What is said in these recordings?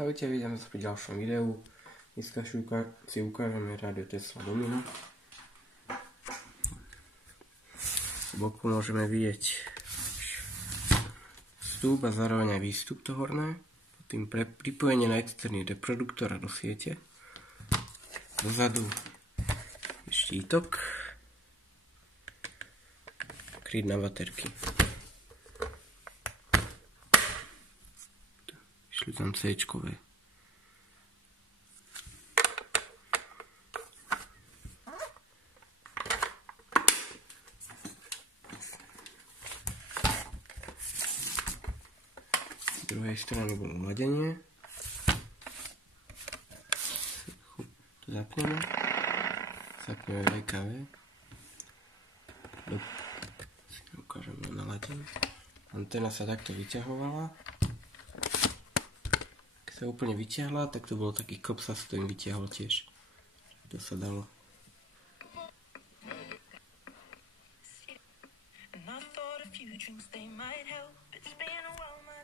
Čaute, vítam sa pri ďalšom videu. Dneska si ukážeme rádio Tesla Domino. Z boku môžeme vidieť vstup a zároveň aj výstup to horné. Tým pripojenie na externý reproduktor a do siete. Dozadu je štítok. Kryt na baterky. Išli tam C-čkové. Z druhej strany bolo ladenie. Zapneme. Zapneme VKV. Ukážem na ladenie. Anténa sa takto vyťahovala. Keď sa úplne vyťahla, tak to bolo taký kop, sa s tým vyťahol tiež. To sa dalo.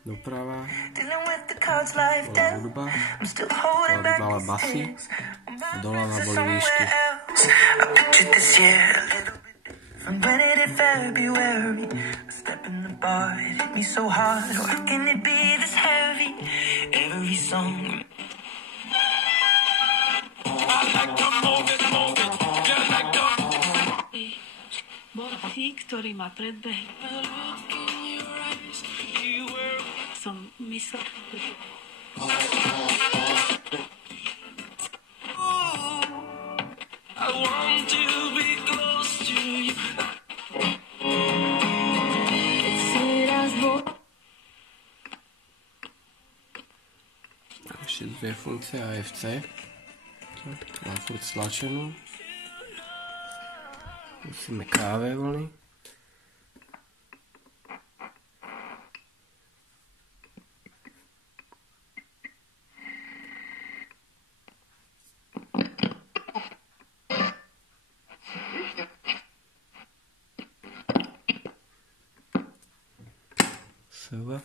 Doprava bola hudba, mala basy a doľava boli výšky. From January to February, a step in the bar, it hit me so hard. Or can it be this heavy? Every song. Bol tí, ktorí ma predbehli. Som myslel, I want to be close to you. Ešte dve funkcie AFC. Má furt stlačenú. Musíme KV vlny. SV.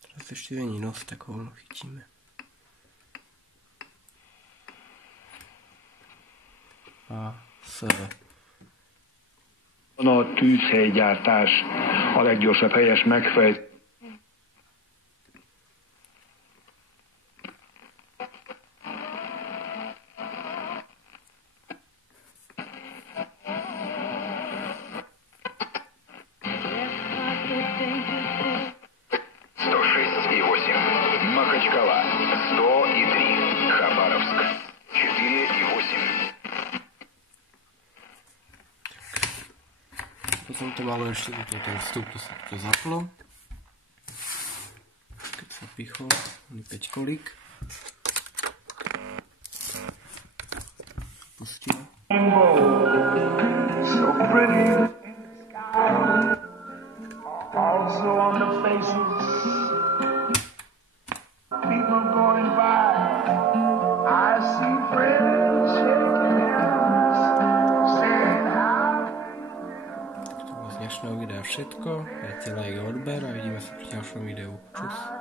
Teraz ešte není nos, tak ho chytíme. A SV. A tűzhelygyártás a leggyorsabb helyes megfejtés. Махачкала 100,3, Хабаровск 4,8. Potom to malo ešte ten vstup, to sa to zaplo. Keď sa pichol, oný 5 kolík. Pustil. So pretty in the sky, also on the faces, people going by. I see friends shaking hands, saying how. To bolo z dnešného videa všetko. Dajte like a odber a vidíme sa pri ďalšom videu. Čus.